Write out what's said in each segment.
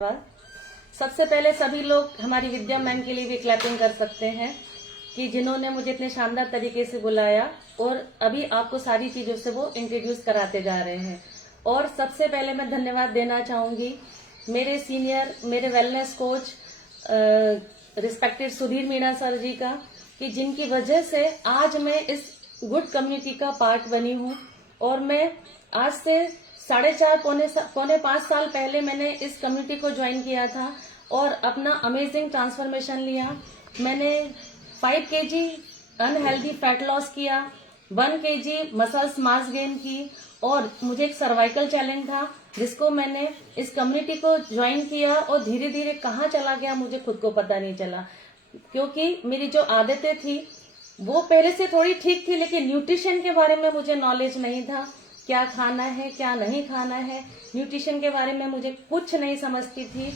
धन्यवाद। सबसे पहले सभी लोग हमारी विद्या मैम के लिए भी क्लैपिंग कर सकते हैं कि जिन्होंने मुझे इतने शानदार तरीके से बुलाया और अभी आपको सारी चीजों से वो इंट्रोड्यूस कराते जा रहे हैं। और सबसे पहले मैं धन्यवाद देना चाहूंगी मेरे सीनियर, मेरे wellness coach respected Sudhir Meena sir ji का, कि जिनकी वजह से आज मैं इस गुड कम्युनिटी का पार्ट बनी हूँ। और मैं आज से 4.5 पौने 5 साल पहले मैंने इस कम्युनिटी को ज्वाइन किया था और अपना अमेजिंग ट्रांसफॉर्मेशन लिया। मैंने 5 kg अनहेल्दी फैट लॉस किया, 1 kg मसल्स मास गेन की, और मुझे एक सर्वाइकल चैलेंज था जिसको मैंने इस कम्युनिटी को ज्वाइन किया और धीरे धीरे कहाँ चला गया मुझे खुद को पता नहीं चला, क्योंकि मेरी जो आदतें थी वो पहले से थोड़ी ठीक थी, लेकिन न्यूट्रिशन के बारे में मुझे नॉलेज नहीं था। क्या खाना है, क्या नहीं खाना है, न्यूट्रिशन के बारे में मुझे कुछ नहीं समझती थी।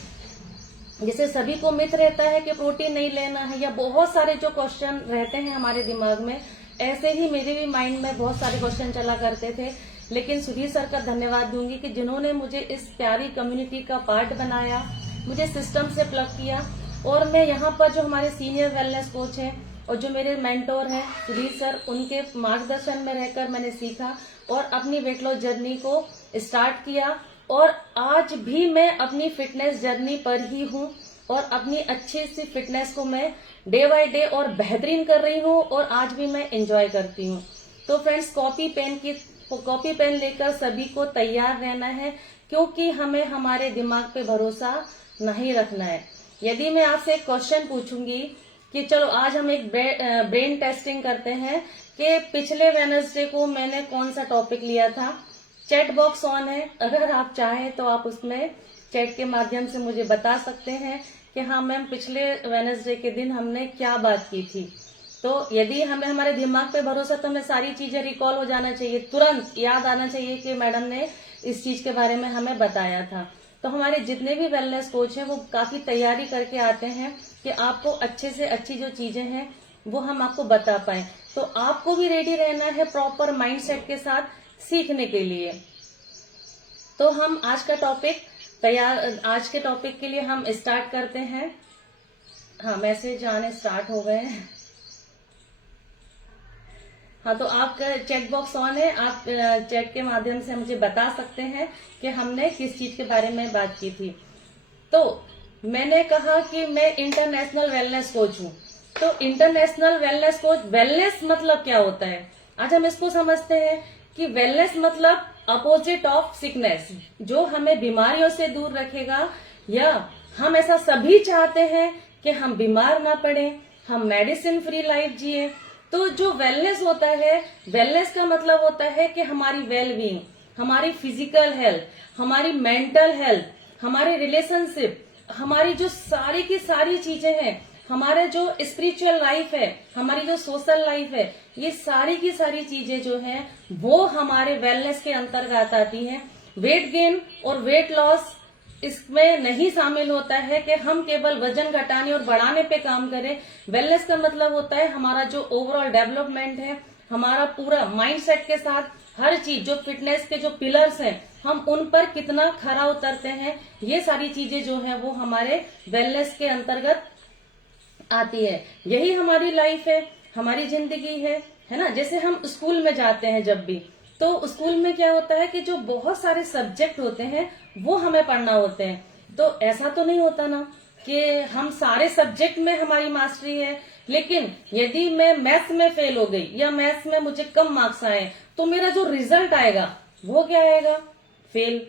जैसे सभी को मिथ रहता है कि प्रोटीन नहीं लेना है, या बहुत सारे जो क्वेश्चन रहते हैं हमारे दिमाग में, ऐसे ही मेरे भी माइंड में बहुत सारे क्वेश्चन चला करते थे। लेकिन सुधीर सर का धन्यवाद दूंगी कि जिन्होंने मुझे इस प्यारी कम्युनिटी का पार्ट बनाया, मुझे सिस्टम से प्लग किया। और मैं यहाँ पर जो हमारे सीनियर वेलनेस कोच हैं और जो मेरे मेंटोर हैं सुधीर सर, उनके मार्गदर्शन में रहकर मैंने सीखा और अपनी वेट लॉस जर्नी को स्टार्ट किया। और आज भी मैं अपनी फिटनेस जर्नी पर ही हूँ और अपनी अच्छी सी फिटनेस को मैं डे बाय डे और बेहतरीन कर रही हूँ और आज भी मैं एंजॉय करती हूँ। तो फ्रेंड्स, कॉपी पेन लेकर सभी को तैयार रहना है, क्योंकि हमें हमारे दिमाग पे भरोसा नहीं रखना है। यदि मैं आपसे एक क्वेश्चन पूछूंगी कि चलो आज हम एक ब्रेन टेस्टिंग करते हैं कि पिछले वेडनेसडे को मैंने कौन सा टॉपिक लिया था, चैट बॉक्स ऑन है, अगर आप चाहें तो आप उसमें चैट के माध्यम से मुझे बता सकते हैं कि हाँ मैम, पिछले वेडनेसडे के दिन हमने क्या बात की थी। तो यदि हमें हमारे दिमाग पे भरोसा, तो हमें सारी चीजें रिकॉल हो जाना चाहिए, तुरंत याद आना चाहिए कि मैडम ने इस चीज के बारे में हमें बताया था। तो हमारे जितने भी वेलनेस कोच हैं वो काफी तैयारी करके आते हैं कि आपको अच्छे से अच्छी जो चीजें हैं वो हम आपको बता पाए। तो आपको भी रेडी रहना है प्रॉपर माइंडसेट के साथ सीखने के लिए। तो हम आज के टॉपिक के लिए हम स्टार्ट करते हैं। हाँ, मैसेज आने स्टार्ट हो गए हैं। हाँ, तो आपका चैट बॉक्स ऑन है, आप चैट के माध्यम से मुझे बता सकते हैं कि हमने किस चीज के बारे में बात की थी। तो मैंने कहा कि मैं इंटरनेशनल वेलनेस कोच हूँ। तो इंटरनेशनल वेलनेस कोच, वेलनेस मतलब क्या होता है, आज हम इसको समझते हैं कि वेलनेस मतलब अपोजिट ऑफ सिकनेस, जो हमें बीमारियों से दूर रखेगा। या हम ऐसा सभी चाहते हैं कि हम बीमार ना पड़े, हम मेडिसिन फ्री लाइफ जिए। तो जो वेलनेस होता है, वेलनेस का मतलब होता है कि हमारी वेल बीइंग, हमारी फिजिकल हेल्थ, हमारी मेंटल हेल्थ, हमारे रिलेशनशिप, हमारी जो सारी की सारी चीजें हैं, हमारे जो स्पिरिचुअल लाइफ है, हमारी जो सोशल लाइफ है, ये सारी की सारी चीजें जो हैं वो हमारे वेलनेस के अंतर्गत आती हैं। वेट गेन और वेट लॉस इसमें नहीं शामिल होता है कि हम केवल वजन घटाने और बढ़ाने पे काम करें। वेलनेस का मतलब होता है हमारा जो ओवरऑल डेवलपमेंट है, हमारा पूरा माइंडसेट के साथ हर चीज, जो फिटनेस के जो पिलर्स हैं, हम उन पर कितना खरा उतरते हैं, ये सारी चीजें जो है वो हमारे वेलनेस के अंतर्गत आती है। यही हमारी लाइफ है, हमारी जिंदगी है ना। जैसे हम स्कूल में जाते हैं जब भी, तो स्कूल में क्या होता है कि जो बहुत सारे सब्जेक्ट होते हैं वो हमें पढ़ना होते हैं। तो ऐसा तो नहीं होता ना कि हम सारे सब्जेक्ट में हमारी मास्टरी है, लेकिन यदि मैं मैथ्स में फेल हो गई या मैथ्स में मुझे कम मार्क्स आए, तो मेरा जो रिजल्ट आएगा वो क्या आएगा, फेल,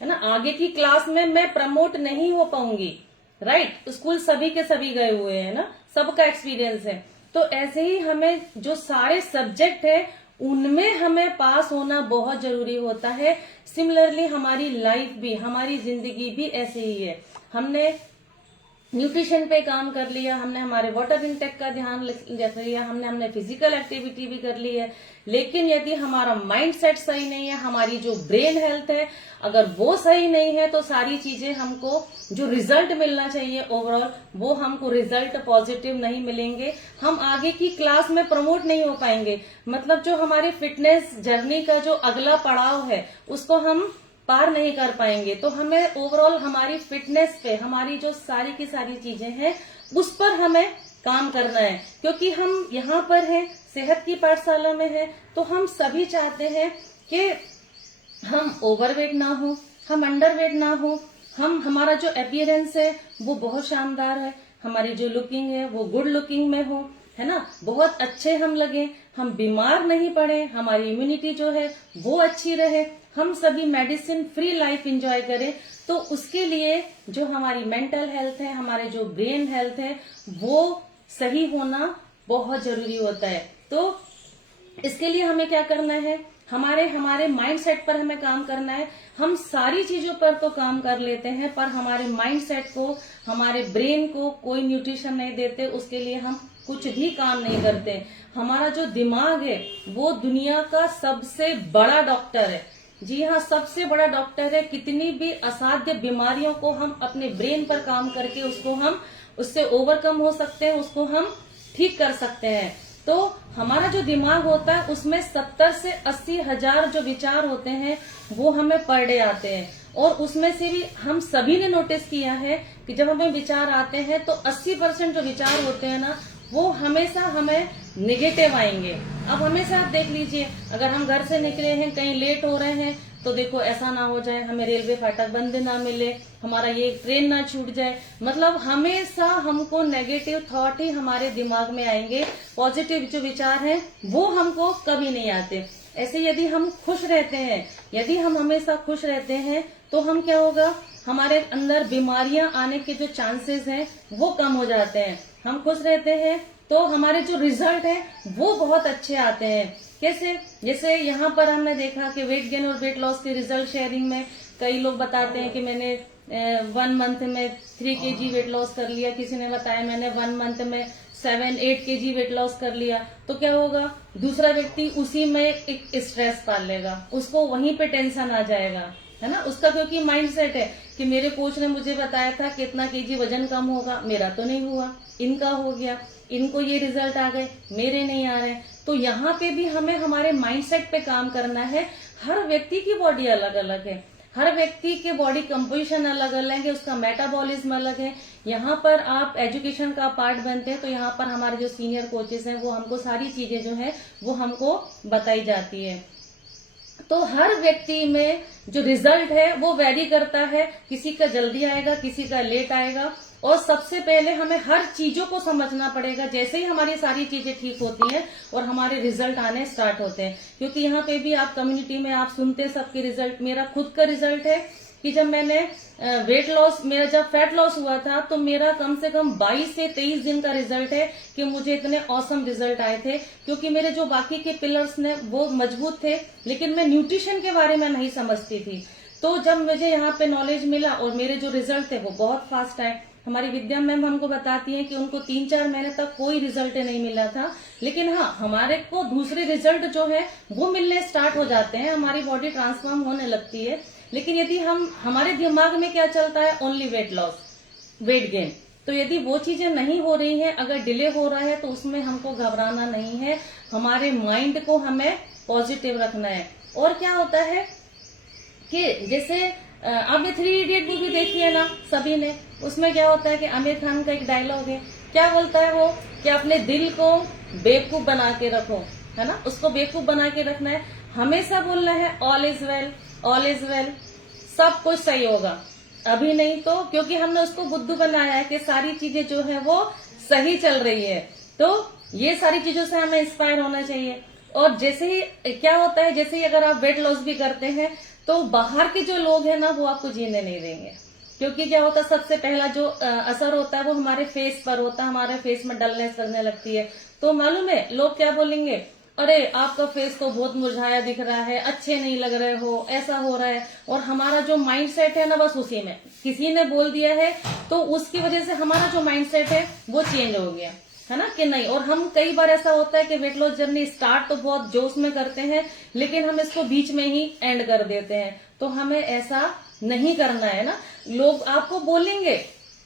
है ना। आगे की क्लास में मैं प्रमोट नहीं हो पाऊंगी, राइट। स्कूल सभी के सभी गए हुए हैं ना, सबका एक्सपीरियंस है। तो ऐसे ही हमें जो सारे सब्जेक्ट है उनमें हमें पास होना बहुत जरूरी होता है। सिमिलरली हमारी लाइफ भी, हमारी जिंदगी भी ऐसे ही है। हमने न्यूट्रिशन पे काम कर लिया, हमने हमारे वाटर इंटेक का ध्यान रख लिया, हमने फिजिकल एक्टिविटी भी कर ली है, लेकिन यदि हमारा माइंड सेट सही नहीं है, हमारी जो ब्रेन हेल्थ है अगर वो सही नहीं है, तो सारी चीजें हमको जो रिजल्ट मिलना चाहिए ओवरऑल, वो हमको रिजल्ट पॉजिटिव नहीं मिलेंगे। हम आगे की क्लास में प्रमोट नहीं हो पाएंगे। मतलब जो हमारी फिटनेस जर्नी का जो अगला पड़ाव है उसको हम पार नहीं कर पाएंगे। तो हमें ओवरऑल हमारी फिटनेस पे, हमारी जो सारी की सारी चीजें हैं उस पर हमें काम करना है, क्योंकि हम यहाँ पर हैं, सेहत की पाठशाला में है, तो हम सभी चाहते हैं कि हम ओवरवेट ना हो, हम अंडरवेट ना हो, हमारा जो अपीयरेंस है वो बहुत शानदार है, हमारी जो लुकिंग है वो गुड लुकिंग में हो, है ना, बहुत अच्छे हम लगे, हम बीमार नहीं पड़े, हमारी इम्यूनिटी जो है वो अच्छी रहे, हम सभी मेडिसिन फ्री लाइफ एंजॉय करें। तो उसके लिए जो हमारी मेंटल हेल्थ है, हमारे जो ब्रेन हेल्थ है, वो सही होना बहुत जरूरी होता है। तो इसके लिए हमें क्या करना है, हमारे माइंड सेट पर हमें काम करना है। हम सारी चीजों पर तो काम कर लेते हैं, पर हमारे माइंड सेट को, हमारे ब्रेन को कोई न्यूट्रिशन नहीं देते, उसके लिए हम कुछ भी काम नहीं करते। हमारा जो दिमाग है वो दुनिया का सबसे बड़ा डॉक्टर है। जी हाँ, सबसे बड़ा डॉक्टर है। कितनी भी असाध्य बीमारियों को हम अपने ब्रेन पर काम करके उससे ओवरकम हो सकते हैं, उसको हम ठीक कर सकते हैं। तो हमारा जो दिमाग होता है उसमें 70 से 80 हजार जो विचार होते हैं वो हमें पर डे आते हैं, और उसमें से भी हम सभी ने नोटिस किया है कि जब हमें विचार आते हैं तो 80% जो विचार होते हैं ना वो हमेशा हमें नेगेटिव आएंगे। अब हमेशा आप देख लीजिए, अगर हम घर से निकले हैं, कहीं लेट हो रहे हैं, तो देखो ऐसा ना हो जाए हमें रेलवे फाटक बंद ना मिले, हमारा ये ट्रेन ना छूट जाए। मतलब हमेशा हमको नेगेटिव थॉट ही हमारे दिमाग में आएंगे, पॉजिटिव जो विचार हैं वो हमको कभी नहीं आते। ऐसे यदि हम खुश रहते हैं, यदि हम हमेशा खुश रहते हैं, तो हम क्या होगा, हमारे अंदर बीमारियां आने के जो चांसेस हैं वो कम हो जाते हैं। हम खुश रहते हैं तो हमारे जो रिजल्ट है वो बहुत अच्छे आते हैं। कैसे, जैसे यहाँ पर हमने देखा कि वेट गेन और वेट लॉस के रिजल्ट शेयरिंग में कई लोग बताते हैं कि मैंने 1 मंथ में 3 kg वेट लॉस कर लिया, किसी ने बताया मैंने 1 मंथ में 7-8 kg वेट लॉस कर लिया। तो क्या होगा, दूसरा व्यक्ति उसी में एक स्ट्रेस पाल लेगा, उसको वहीं पे टेंशन आ जाएगा, है ना, उसका क्योंकि माइंड सेट है कि मेरे कोच ने मुझे बताया था कि इतना kg वजन कम होगा, मेरा तो नहीं हुआ, इनका हो गया, इनको ये रिजल्ट आ गए, मेरे नहीं आ रहे। तो यहाँ पे भी हमें हमारे माइंडसेट पे काम करना है। हर व्यक्ति की बॉडी अलग अलग है, हर व्यक्ति के बॉडी कंपोजिशन अलग अलग है, उसका मेटाबॉलिज्म अलग है। यहाँ पर आप एजुकेशन का पार्ट बनते हैं, तो यहाँ पर हमारे जो सीनियर कोचेस हैं वो हमको सारी चीजें जो है वो हमको बताई जाती है। तो हर व्यक्ति में जो रिजल्ट है वो वेरी करता है, किसी का जल्दी आएगा, किसी का लेट आएगा। और सबसे पहले हमें हर चीजों को समझना पड़ेगा। जैसे ही हमारी सारी चीजें ठीक होती हैं और हमारे रिजल्ट आने स्टार्ट होते हैं, क्योंकि यहाँ पे भी आप कम्युनिटी में आप सुनते हैं सबके रिजल्ट। मेरा खुद का रिजल्ट है कि जब मैंने वेट लॉस, मेरा जब फैट लॉस हुआ था तो मेरा कम से कम 22 से 23 दिन का रिजल्ट है कि मुझे इतने ऑसम रिजल्ट आए थे, क्योंकि मेरे जो बाकी के पिलर्स ने वो मजबूत थे, लेकिन मैं न्यूट्रिशन के बारे में नहीं समझती थी। तो जब मुझे यहाँ पे नॉलेज मिला और मेरे जो रिजल्ट थे वो बहुत फास्ट आए। हमारी विद्या मैम हमको बताती हैं कि उनको 3-4 महीने तक कोई रिजल्ट नहीं मिला था, लेकिन हाँ हमारे को दूसरे रिजल्ट जो है वो मिलने स्टार्ट हो जाते हैं, हमारी बॉडी ट्रांसफॉर्म होने लगती है। लेकिन यदि हमारे दिमाग में क्या चलता है, only weight loss, weight gain, तो यदि वो चीजें नहीं हो रही हैं, अगर डिले हो रहा है तो उसमें हमको घबराना नहीं है, हमारे माइंड को हमें पॉजिटिव रखना है। और क्या होता है कि जैसे आपने 3 इडियट मूवी देखी है ना सभी ने, उसमें क्या होता है कि आमिर खान का एक डायलॉग है, क्या बोलता है वो, कि अपने दिल को बेवकूफ बना के रखो, है ना, उसको बेवकूफ बना के रखना है, हमेशा बोलना है all is well, all is well, सब कुछ सही होगा। अभी नहीं तो, क्योंकि हमने उसको बुद्धू बनाया है कि सारी चीजें जो है वो सही चल रही है। तो ये सारी चीजों से हमें इंस्पायर होना चाहिए। और जैसे ही क्या होता है, जैसे ही अगर आप वेट लॉस भी करते हैं तो बाहर के जो लोग हैं ना वो आपको जीने नहीं देंगे, क्योंकि क्या होता है, सबसे पहला जो असर होता है वो हमारे फेस पर होता है, हमारे फेस में डलनेस करने लगती है। तो मालूम है लोग क्या बोलेंगे, अरे आपका फेस तो बहुत मुरझाया दिख रहा है, अच्छे नहीं लग रहे हो, ऐसा हो रहा है। और हमारा जो माइंड सेट है ना बस उसी में, किसी ने बोल दिया है तो उसकी वजह से हमारा जो माइंड सेट है वो चेंज हो गया, है ना कि नहीं। और हम कई बार ऐसा होता है कि वेट लॉस जर्नी स्टार्ट तो बहुत जोश में करते हैं, लेकिन हम इसको बीच में ही एंड कर देते हैं। तो हमें ऐसा नहीं करना है ना। लोग आपको बोलेंगे,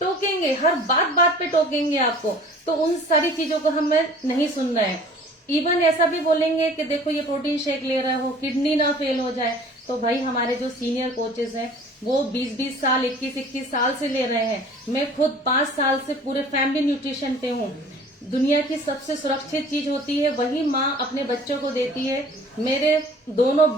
टोकेंगे, हर बात पे टोकेंगे आपको, तो उन सारी चीजों को हमें नहीं सुनना है। इवन ऐसा भी बोलेंगे कि देखो ये प्रोटीन शेक ले रहे हो, किडनी ना फेल हो जाए, तो भाई हमारे जो सीनियर कोचेस हैं वो 20-20 साल 21-21 साल से ले रहे हैं। मैं खुद 5 साल से पूरे फैमिली न्यूट्रिशन पे हूँ। दुनिया की सबसे सुरक्षित चीज होती है वही माँ अपने बच्चों को देती है। मेरे दोनों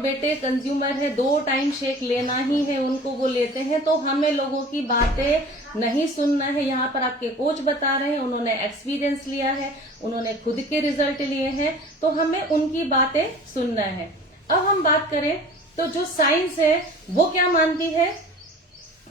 बेटे कंज्यूमर है, 2 टाइम शेक लेना ही है उनको, वो लेते हैं। तो हमें लोगों की बातें नहीं सुनना है। यहाँ पर आपके कोच बता रहे हैं, उन्होंने एक्सपीरियंस लिया है, उन्होंने खुद के रिजल्ट लिए हैं, तो हमें उनकी बातें सुनना है। अब हम बात करें तो जो साइंस है वो क्या मानती है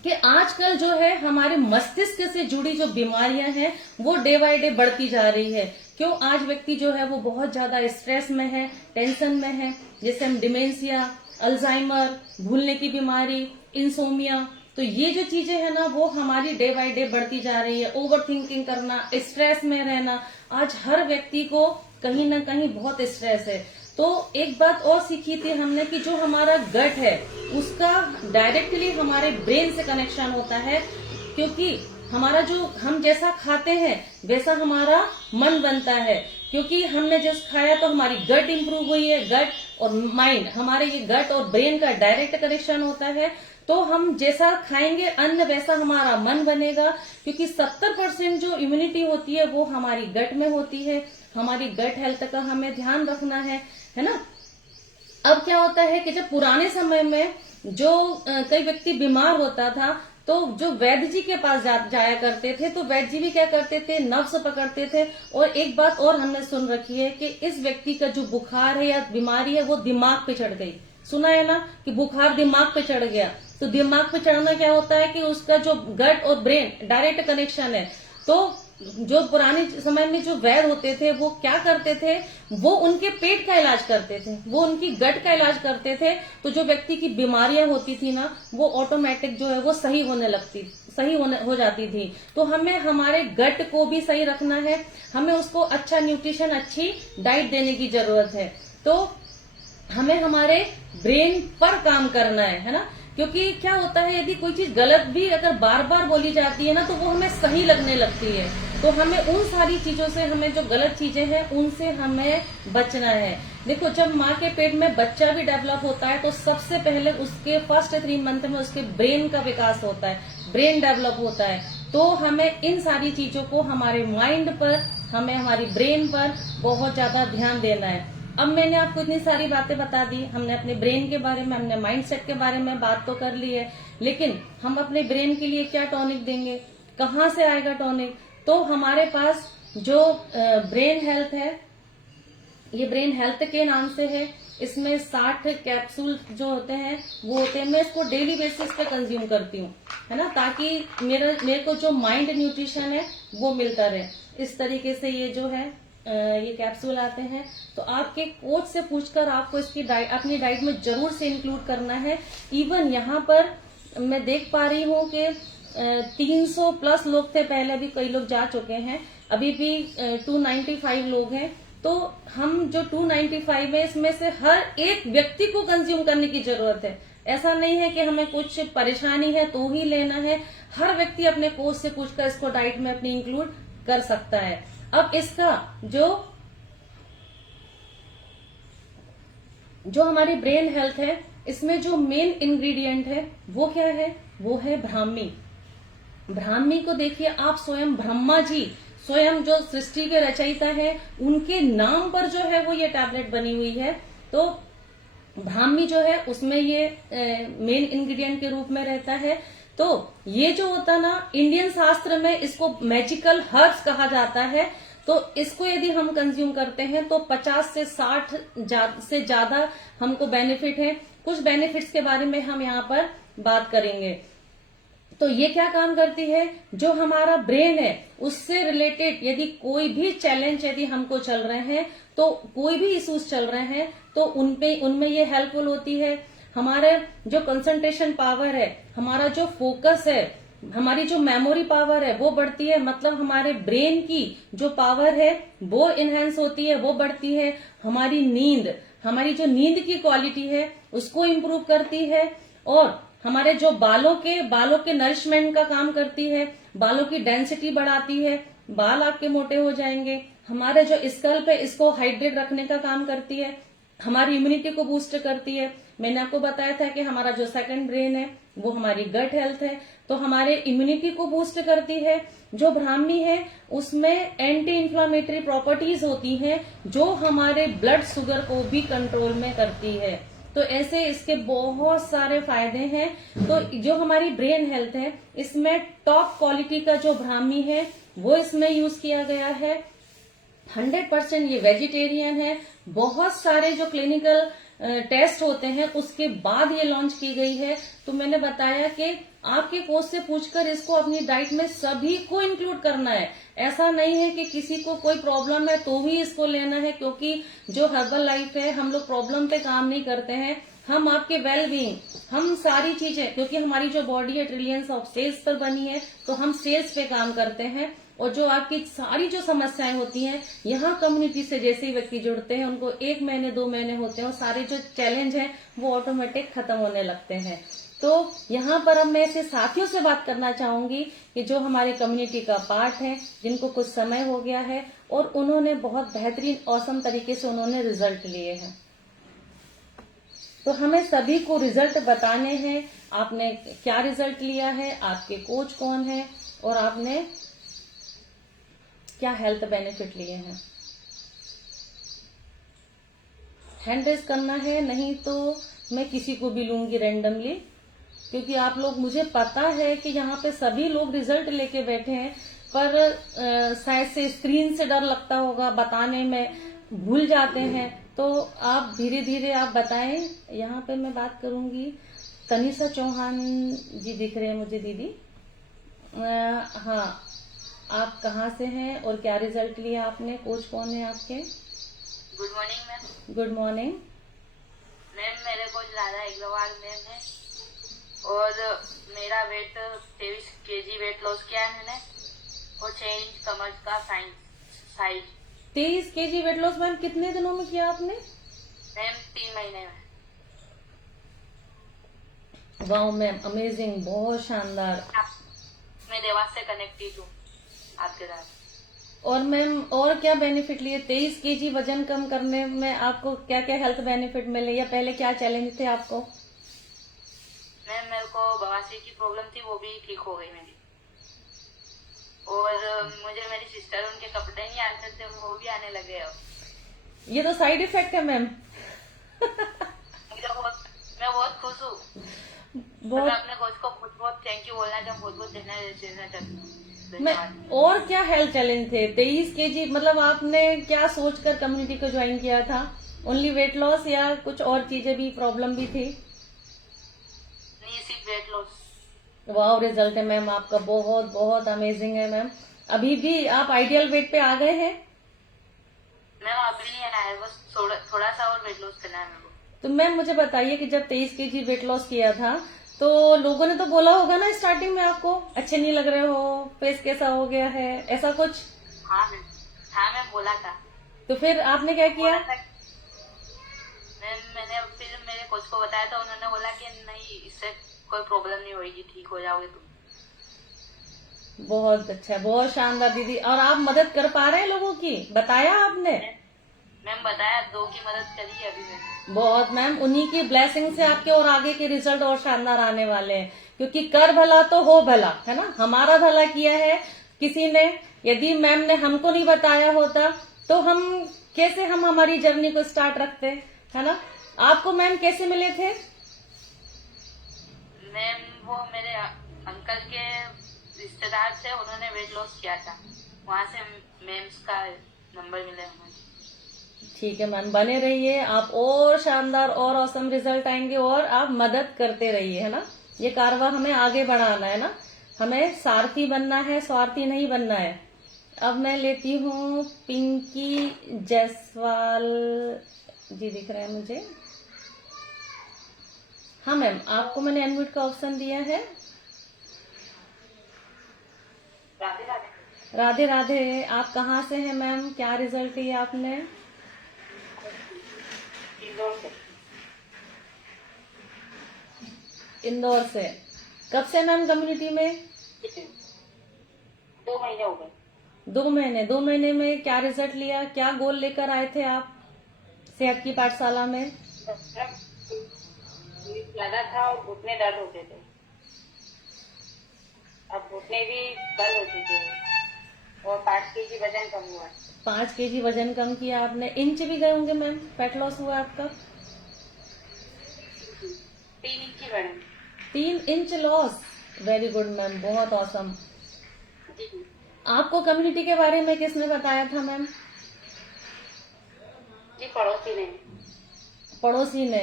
कि आजकल जो है हमारे मस्तिष्क से जुड़ी जो बीमारियां हैं वो डे बाय डे बढ़ती जा रही है। क्यों? आज व्यक्ति जो है वो बहुत ज्यादा स्ट्रेस में है, टेंशन में है, जैसे हम डिमेंशिया, अल्जाइमर, भूलने की बीमारी, इंसोमिया, तो ये जो चीजें है ना वो हमारी डे बाय डे बढ़ती जा रही है। ओवर थिंकिंग करना, स्ट्रेस में रहना, आज हर व्यक्ति को कहीं ना कहीं बहुत स्ट्रेस है। तो एक बात और सीखी थी हमने कि जो हमारा गट है उसका डायरेक्टली हमारे ब्रेन से कनेक्शन होता है, क्योंकि हमारा जो हम जैसा खाते हैं वैसा हमारा मन बनता है। क्योंकि हमने जो खाया तो हमारी गट इंप्रूव हुई है। गट और माइंड, हमारे ये गट और ब्रेन का डायरेक्ट कनेक्शन होता है। तो हम जैसा खाएंगे अन्न वैसा हमारा मन बनेगा, क्योंकि 70% जो इम्यूनिटी होती है वो हमारी गट में होती है। हमारी गट हेल्थ का हमें ध्यान रखना है ना। अब क्या होता है कि जब पुराने समय में जो कई व्यक्ति बीमार होता था तो जो वैद्य जी के पास जाया करते थे, तो वैद्य जी भी क्या करते थे, नब्ज पकड़ते थे। और एक बात और हमने सुन रखी है कि इस व्यक्ति का जो बुखार है या बीमारी है वो दिमाग पे चढ़ गई। सुना है ना कि बुखार दिमाग पे चढ़ गया। तो दिमाग पे चढ़ना क्या होता है कि उसका जो गट और ब्रेन डायरेक्ट कनेक्शन है। तो जो पुराने समय में जो वैद्य होते थे वो क्या करते थे, वो उनके पेट का इलाज करते थे, वो उनकी गट का इलाज करते थे। तो जो व्यक्ति की बीमारियां होती थी ना वो ऑटोमेटिक जो है वो सही हो जाती थी। तो हमें हमारे गट को भी सही रखना है, हमें उसको अच्छा न्यूट्रिशन, अच्छी डाइट देने की जरूरत है। तो हमें हमारे ब्रेन पर काम करना है ना। क्योंकि क्या होता है, यदि कोई चीज गलत भी अगर बार बार बोली जाती है ना तो वो हमें सही लगने लगती है। तो हमें उन सारी चीजों से, हमें जो गलत चीजें हैं उनसे हमें बचना है। देखो, जब माँ के पेट में बच्चा भी डेवलप होता है तो सबसे पहले उसके फर्स्ट 3 मंथ में उसके ब्रेन का विकास होता है, ब्रेन डेवलप होता है। तो हमें इन सारी चीजों को हमारे माइंड पर, हमें हमारी ब्रेन पर बहुत ज्यादा ध्यान देना है। अब मैंने आपको इतनी सारी बातें बता दी, हमने अपने ब्रेन के बारे में, हमने माइंडसेट के बारे में बात तो कर ली है, लेकिन हम अपने ब्रेन के लिए क्या टॉनिक देंगे, कहाँ से आएगा टॉनिक? तो हमारे पास जो ब्रेन हेल्थ है, ये ब्रेन हेल्थ के नाम से है। इसमें 60 कैप्सूल जो होते हैं वो होते हैं। मैं इसको डेली बेसिस पे कंज्यूम करती हूँ, है ना, ताकि मेरे को जो माइंड न्यूट्रिशन है वो मिलता रहे। इस तरीके से ये जो है ये कैप्सूल आते हैं। तो आपके कोच से पूछकर आपको इसकी अपनी डाइट में जरूर से इंक्लूड करना है। इवन यहाँ पर मैं देख पा रही हूँ कि 300 प्लस लोग थे पहले, अभी कई लोग जा चुके हैं, अभी भी 295 लोग हैं। तो हम जो 295 है इसमें से हर एक व्यक्ति को कंज्यूम करने की जरूरत है। ऐसा नहीं है कि हमें कुछ परेशानी है तो ही लेना है। हर व्यक्ति अपने कोच से पूछकर इसको डाइट में अपनी इंक्लूड कर सकता है। अब इसका जो हमारी ब्रेन हेल्थ है, इसमें जो मेन इंग्रेडिएंट है वो क्या है, वो है ब्राह्मी। ब्राह्मी को देखिए आप, स्वयं ब्रह्मा जी, स्वयं जो सृष्टि के रचयिता है, उनके नाम पर जो है वो ये टैबलेट बनी हुई है। तो ब्राह्मी जो है उसमें ये मेन इंग्रेडिएंट के रूप में रहता है। तो ये जो होता ना, इंडियन शास्त्र में इसको मैजिकल हर्ब्स कहा जाता है। तो इसको यदि हम कंज्यूम करते हैं तो 50 से 60 से ज्यादा हमको बेनिफिट है। कुछ बेनिफिट्स के बारे में हम यहाँ पर बात करेंगे। तो ये क्या काम करती है, जो हमारा ब्रेन है उससे रिलेटेड यदि कोई भी चैलेंज यदि हमको चल रहे हैं, तो कोई भी इश्यूज चल रहे हैं, तो उनमें ये हेल्पफुल होती है। हमारे जो कंसंट्रेशन पावर है, हमारा जो फोकस है, हमारी जो मेमोरी पावर है वो बढ़ती है। मतलब हमारे ब्रेन की जो पावर है वो इनहेंस होती है, वो बढ़ती है। हमारी नींद की क्वालिटी है उसको इम्प्रूव करती है। और हमारे जो बालों के नरिशमेंट का काम करती है, बालों की डेंसिटी बढ़ाती है, बाल आपके मोटे हो जाएंगे। हमारे जो स्कल्प है इसको हाइड्रेट रखने का काम करती है। हमारी इम्यूनिटी को बूस्ट करती है। मैंने आपको बताया था कि हमारा जो सेकंड ब्रेन है वो हमारी गट हेल्थ है, तो हमारे इम्यूनिटी को बूस्ट करती है। जो ब्राह्मी है उसमें एंटी इंफ्लामेटरी प्रॉपर्टीज होती हैं जो हमारे ब्लड शुगर को भी कंट्रोल में करती है। तो ऐसे इसके बहुत सारे फायदे हैं। तो जो हमारी ब्रेन हेल्थ है इसमें टॉप क्वालिटी का जो ब्राह्मी है वो इसमें यूज किया गया है। 100% ये वेजिटेरियन है। बहुत सारे जो क्लिनिकल टेस्ट होते हैं उसके बाद ये लॉन्च की गई है। तो मैंने बताया कि आपके कोच से पूछकर इसको अपनी डाइट में सभी को इंक्लूड करना है। ऐसा नहीं है कि किसी को कोई प्रॉब्लम है तो ही इसको लेना है, क्योंकि जो हर्बल लाइफ है हम लोग प्रॉब्लम पे काम नहीं करते हैं, हम आपके वेल बीइंग, हम सारी चीजें, क्योंकि हमारी जो बॉडी है ट्रिलियंस ऑफ सेल्स पर बनी है, तो हम सेल्स पे काम करते हैं। और जो आपकी सारी जो समस्याएं होती हैं, यहाँ कम्युनिटी से जैसे ही व्यक्ति जुड़ते हैं उनको 1 महीने 2 महीने होते हैं और सारे जो चैलेंज हैं वो ऑटोमेटिक खत्म होने लगते हैं। तो यहाँ पर अब मैं ऐसे साथियों से बात करना चाहूंगी कि जो हमारी कम्युनिटी का पार्ट है, जिनको कुछ समय हो गया है और उन्होंने बहुत बेहतरीन औसम तरीके से उन्होंने रिजल्ट लिए हैं। तो हमें सभी को रिजल्ट बताने हैं, आपने क्या रिजल्ट लिया है, आपके कोच कौन है और आपने क्या हेल्थ बेनिफिट लिए हैं। हैंड रेज करना है, नहीं तो मैं किसी को भी लूंगी रैंडमली, क्योंकि आप लोग, मुझे पता है कि यहाँ पे सभी लोग रिजल्ट लेके बैठे हैं, पर शायद से स्क्रीन से डर लगता होगा, बताने में भूल जाते हैं। तो आप धीरे धीरे आप बताएं। यहाँ पे मैं बात करूंगी, तनिषा चौहान जी दिख रहे हैं मुझे दीदी। हाँ, आप कहाँ से हैं और क्या रिजल्ट लिया आपने, कोच कौन है आपके? Good morning ma'am. Good morning ma'am, मेरे कोच राधा अग्रवाल मैम है और मेरा वेट 23 kg वेट लॉस किया है मैंने और 6 इंच कमर का size. 23 kg weight loss ma'am कितने दिनों में किया आपने? मैम 3 महीने में। वाओ मैम, अमेजिंग, बहुत शानदार। मैं देवास से कनेक्टेड हूँ आपके साथ। और मैम और क्या बेनिफिट लिए? 23 kg वजन कम करने में आपको क्या क्या हेल्थ बेनिफिट मिले, या पहले क्या चैलेंज थे आपको? मैम, मेरे को बवासीर की प्रॉब्लम थी, वो भी ठीक हो गई मेरी। और मुझे मेरी सिस्टर, उनके कपड़े नहीं आते थे, वो भी आने लगे अब। ये तो साइड इफेक्ट है मैम। मैं बहुत खुश हूँ। बहुत। मैं अपने कोच को बहुत बहुत थैंक यू बोलना चाहूँ, बहुत बहुत देना चाहती हूँ। मैं और क्या हेल्थ चैलेंज थे? 23 kg मतलब आपने क्या सोचकर कम्युनिटी को ज्वाइन किया था? ओनली वेट लॉस या कुछ और चीजें भी, प्रॉब्लम भी थी? नहीं, सिर्फ वेट लॉस। वाह, रिजल्ट है मैम आपका बहुत बहुत अमेजिंग है मैम। अभी भी आप आइडियल वेट पे आ गए हैं? मैम अभी नहीं आया, बस थोड़ा सा और वेट लॉस करना है मेरे को। तो मैम मुझे बताइए कि जब 23 kg वेट लॉस किया था तो लोगों ने तो बोला होगा ना स्टार्टिंग में आपको अच्छे नहीं लग रहे हो, फेस कैसा हो गया है, ऐसा कुछ? हाँ मैम बोला था। तो फिर आपने क्या किया? मैंने फिर मेरे कोच को बताया था, उन्होंने बोला कि नहीं, इससे कोई प्रॉब्लम नहीं होगी, ठीक हो जाओगे तुम। बहुत अच्छा, बहुत शानदार दीदी। और आप मदद कर पा रहे हैं लोगों की, बताया आपने? मैम बताया, 2 की मदद करी है अभी मैंने। बहुत मैम, उन्हीं की ब्लेसिंग से आपके और आगे के रिजल्ट और शानदार आने वाले हैं, क्योंकि कर भला तो हो भला, है ना। हमारा भला किया है किसी ने, यदि मैम ने हमको नहीं बताया होता तो हम कैसे हम हमारी जर्नी को स्टार्ट रखते, है ना। आपको मैम कैसे मिले थे? मैम वो मेरे अंकल के रिश्तेदार से, उन्होंने वेट लॉस किया था, वहाँ से मैम का नंबर मिला मुझे। ठीक है मैम, बने रहिए आप, और शानदार और औसम रिजल्ट आएंगे और आप मदद करते रहिए, है ना। ये कारवा हमें आगे बढ़ाना है ना, हमें सारथी बनना है, स्वार्थी नहीं बनना है। अब मैं लेती हूँ पिंकी जायसवाल जी, दिख रहा है मुझे। हाँ मैम, आपको मैंने अनम्यूट का ऑप्शन दिया है। राधे राधे। राधे राधे। आप कहाँ से हैं मैम, क्या रिजल्ट लिया आपने? इंदौर से। कब से मैम कम्युनिटी में? 2 महीने हो गए। 2 महीने। 2 महीने में क्या रिजल्ट लिया, क्या गोल लेकर आए थे आप? सेहत की पाठशाला में? लगा था और घुटने दर्द होते थे, अब घुटने भी बंद हो चुके हैं और 5 kg वजन कम हुआ। 5 kg वजन कम किया आपने। इंच भी गए होंगे मैम, फैट लॉस हुआ आपका? 3 इंच ही बढ़े। 3 inch loss, very good ma'am, बहुत औसम। जी आपको कम्युनिटी के बारे में किसने बताया था मैम? जी, पड़ोसी ने। पड़ोसी ने।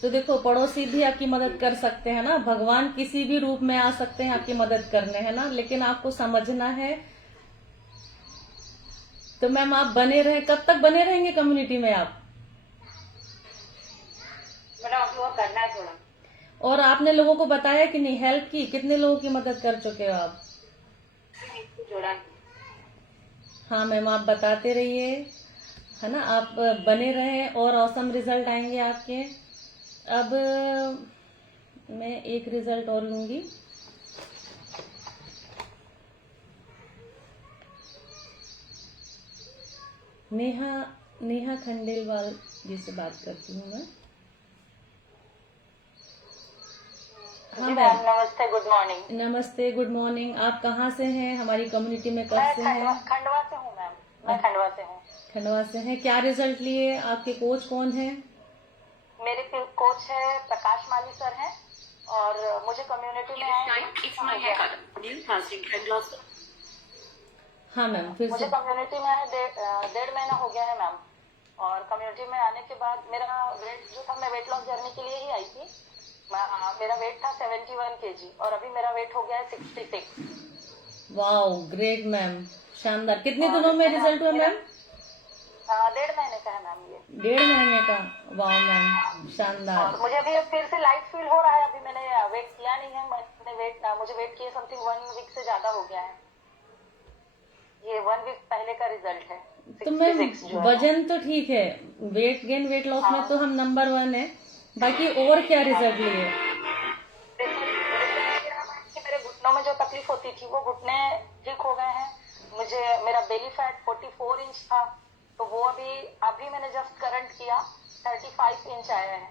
तो देखो, पड़ोसी भी आपकी मदद कर सकते हैं ना, भगवान किसी भी रूप में आ सकते हैं आपकी मदद करने, है ना, लेकिन आपको समझना है। तो मैम आप बने रहे, कब तक बने रहेंगे कम्युनिटी में आप? मैडम आप लोग करना है थोड़ा। और आपने लोगों को बताया कि नहीं, हेल्प की? कितने लोगों की मदद कर चुके हो आप? जोड़ा। हाँ मैम, आप बताते रहिए, है ना, आप बने रहें और औसम रिजल्ट आएंगे आपके। अब मैं एक रिजल्ट और लूंगी। नेहा खंडेलवाल जी से बात करती हूँ मैं। हाँ मैम, नमस्ते, गुड मॉर्निंग। नमस्ते, गुड मॉर्निंग। आप कहाँ से हैं? हमारी कम्युनिटी में कब से हैं? खंडवा से हूँ मैम, मैं खंडवा से हूँ। खंडवा से हैं। क्या रिजल्ट लिए? आपके कोच कौन है? मेरे कोच है प्रकाश माली सर हैं और मुझे कम्युनिटी में हाँ मैम, फिर मुझे से। कम्युनिटी में आए 1.5 महीना हो गया है मैम। और कम्युनिटी में आने के बाद मेरा वेट जो था, मैं वेट लॉस जर्नी के लिए ही आई थी। मेरा वेट था 71 kg और अभी मेरा वेट हो गया है 66। वाओ, ग्रेट मैम, शानदार। कितने दिनों में रिजल्ट हुआ मैम? 1.5 महीने का है मैम ये। 1.5 महीने का? वाओ मैम, शानदार। और मुझे अभी फिर से लाइट फील हो रहा है। अभी मैंने वेट किया नहीं है, मुझे वेट किए समथिंग 1 वीक से ज्यादा हो गया है। ये 1 वीक पहले का रिजल्ट है। तो मैम वजन तो ठीक है, वेट गेन वेट लॉस में तो हम नंबर 1 है, बाकी और क्या रिजल्ट लिए? मेरे घुटनों में जो तकलीफ होती थी वो घुटने ठीक हो गए हैं। मेरा बेली फैट 44 इंच था, तो वो अभी मैंने जस्ट करंट किया 35 इंच आया है।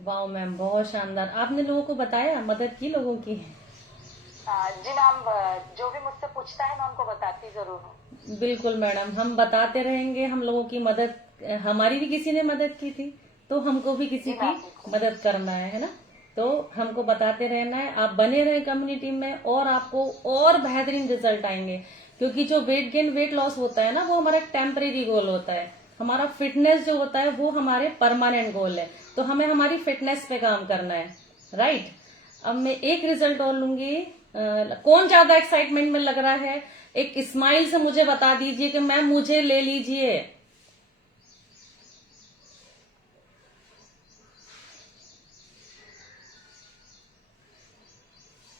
वाओ मैम, बहुत शानदार। आपने लोगों को बताया, मदद की लोगों की? जी मैम, जो भी मुझसे पूछता है मैं उनको बताती जरूर हूँ। बिल्कुल मैडम, हम बताते रहेंगे। हम लोगों की मदद, हमारी भी किसी ने मदद की थी तो हमको भी किसी की मदद करना है ना, तो हमको बताते रहना है। आप बने रहे कम्युनिटी में और आपको और बेहतरीन रिजल्ट आएंगे, क्योंकि जो वेट गेन वेट लॉस होता है ना, वो हमारा टेम्परेरी गोल होता है। हमारा फिटनेस जो होता है वो हमारे परमानेंट गोल है, तो हमें हमारी फिटनेस पे काम करना है, राइट। अब मैं एक रिजल्ट और लूंगी। कौन ज्यादा एक्साइटमेंट में लग रहा है? एक स्माइल से मुझे बता दीजिए कि मैम मुझे ले लीजिए।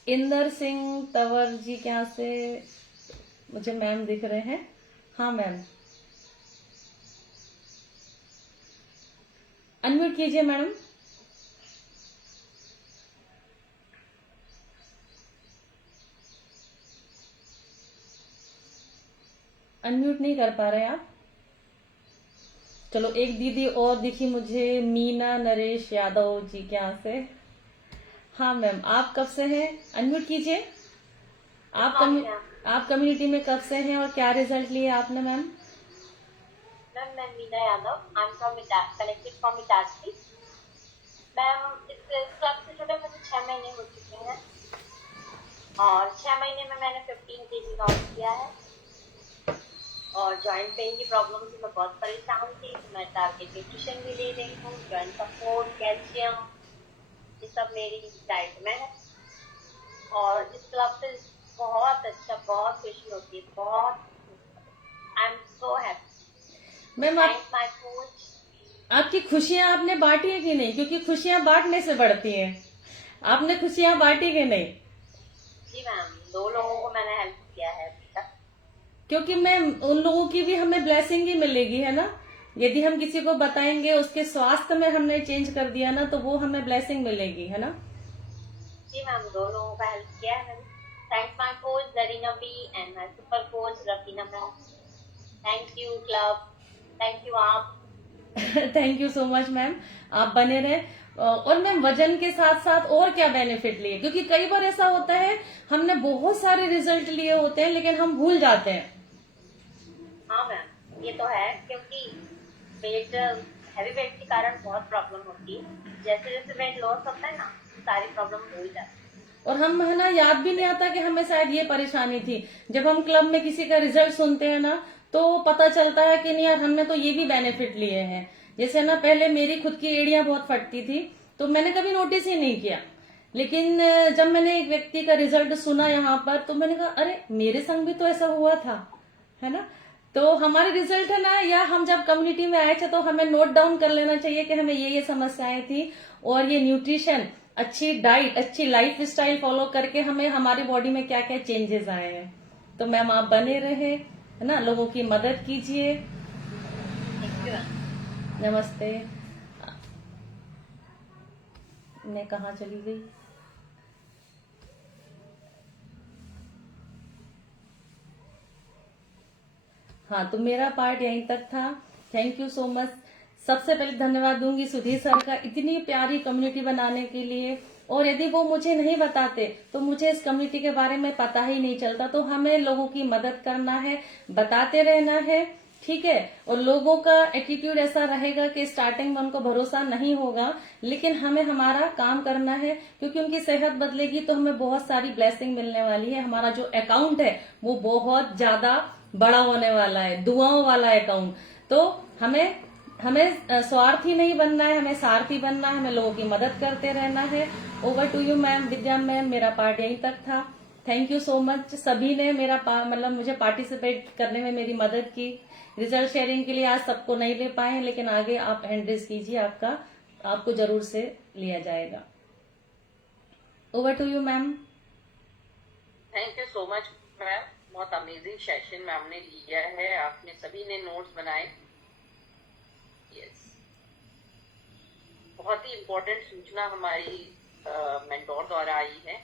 इंदर सिंह तंवर जी क्या से मुझे मैम दिख रहे हैं। हाँ मैम, अनम्यूट कीजिए मैडम। अनम्यूट नहीं कर पा रहे आप। चलो, एक दीदी और दिखी मुझे, मीना नरेश यादव जी क्या से। हाँ मैम, आप कब से हैं? अनम्यूट कीजिए। आप कम्युनिटी में कब से हैं और क्या रिजल्ट लिए आपने मैम? मैम मैं Meena Yadav, I am from connected from Itarsi. Ma'am इस क्लब से जुड़े मुझे 6 महीने हो चुके हैं और 6 महीने में मैंने 15 kg लॉस किया है। और जॉइंट पेन की प्रॉब्लम से मैं बहुत परेशान थी, तो मैं टारगेट न्यूट्रिशन भी ले रही हूँ, जॉइंट सपोर्ट, कैल्शियम, ये सब मेरी डाइट में है। और इस क्लब से बहुत अच्छा, बहुत खुशी होती है, बहुत। I am so happy ma'am my coach. आपकी खुशियां आपने बांटी है कि नहीं? क्योंकि खुशियां बांटने से बढ़ती हैं। आपने खुशियां बांटी कि नहीं? जी मैम, 2 लोगों को मैंने हेल्प किया है अभी तक। क्योंकि मैम उन लोगों की भी हमें ब्लेसिंग ही मिलेगी, है ना। यदि हम किसी को बताएंगे, उसके स्वास्थ्य में हमने चेंज कर दिया ना, तो वो हमें ब्लेसिंग मिलेगी, है ना। जी मैम, 2 लोगों का हेल्प किया है मैंने। Thanks my coach Zarina Bi and my super coach Rafina ma'am. Thank you club, thank you आप। Thank you so much ma'am, आप बने रहे। और मैम वजन के साथ साथ और क्या बेनिफिट लिए, क्योंकि कई बार ऐसा होता है हमने बहुत सारे रिजल्ट लिए होते हैं लेकिन हम भूल जाते हैं। हाँ मैम, ये तो है, क्योंकि वेट, हैवी वेट के कारण बहुत प्रॉब्लम होती है। जैसे जैसे वेट लॉस होता है ना, सारी प्रॉब्लम भूल जाती है। और हम है ना, याद भी नहीं आता कि हमें शायद ये परेशानी थी। जब हम क्लब में किसी का रिजल्ट सुनते हैं ना, तो पता चलता है कि नहीं यार, हमने तो ये भी बेनिफिट लिए हैं। जैसे ना, पहले मेरी खुद की एड़ियां बहुत फटती थी, तो मैंने कभी नोटिस ही नहीं किया। लेकिन जब मैंने एक व्यक्ति का रिजल्ट सुना यहाँ पर, तो मैंने कहा अरे मेरे संग भी तो ऐसा हुआ था, है ना। तो हमारे रिजल्ट है ना, या हम जब कम्युनिटी में आए थे तो हमें नोट डाउन कर लेना चाहिए कि हमें ये समस्याएं थी, और ये न्यूट्रिशन, अच्छी डाइट, अच्छी लाइफ स्टाइल फॉलो करके हमें हमारी बॉडी में क्या क्या चेंजेस आए हैं। तो मैम आप बने रहे, है ना, लोगों की मदद कीजिए। Thank you ma'am. नमस्ते। मैं कहाँ चली गई? हाँ, तो मेरा पार्ट यहीं तक था। Thank you so much. सबसे पहले धन्यवाद दूंगी सुधीर सर का, इतनी प्यारी कम्युनिटी बनाने के लिए। और यदि वो मुझे नहीं बताते तो मुझे इस कम्युनिटी के बारे में पता ही नहीं चलता। तो हमें लोगों की मदद करना है, बताते रहना है, ठीक है। और लोगों का एटीट्यूड ऐसा रहेगा कि स्टार्टिंग में उनको भरोसा नहीं होगा, लेकिन हमें हमारा काम करना है, क्योंकि उनकी सेहत बदलेगी तो हमें बहुत सारी ब्लेसिंग मिलने वाली है। हमारा जो अकाउंट है वो बहुत ज्यादा बड़ा होने वाला है, दुआओं वाला अकाउंट। तो हमें हमें स्वार्थी नहीं बनना है, हमें सारथी बनना है, हमें लोगों की मदद करते रहना है। Over to you ma'am, Vidya ma'am, मेरा पार्ट यहीं तक था। Thank you so much. सभी ने मेरा मतलब मुझे पार्टिसिपेट करने में मेरी मदद की। रिजल्ट शेयरिंग के लिए आज सबको नहीं ले पाए, लेकिन आगे आप हैंड रेज कीजिए, आपको जरूर से लिया जाएगा। Over to you ma'am. Thank you so much ma'am, बहुत अमेजिंग सेशन मैम ने लिया है, आपने सभी ने नोट्स बनाए। यस, बहुत ही इम्पोर्टेंट सूचना हमारी मेंटोर द्वारा आई है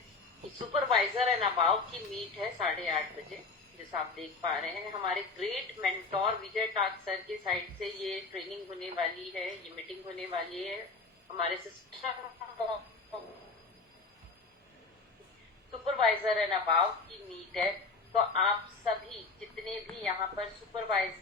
कि सुपरवाइजर एंड अबाव की मीट है 8:30 बजे, जैसा आप देख पा रहे हैं। हमारे ग्रेट मेंटोर विजय टाक सर की साइड से ये ट्रेनिंग होने वाली है, ये मीटिंग होने वाली है। हमारे सिस्टम सुपरवाइजर एंड अबाव की मीट है। तो आप सभी जितने भी यहाँ पर सुपरवाइज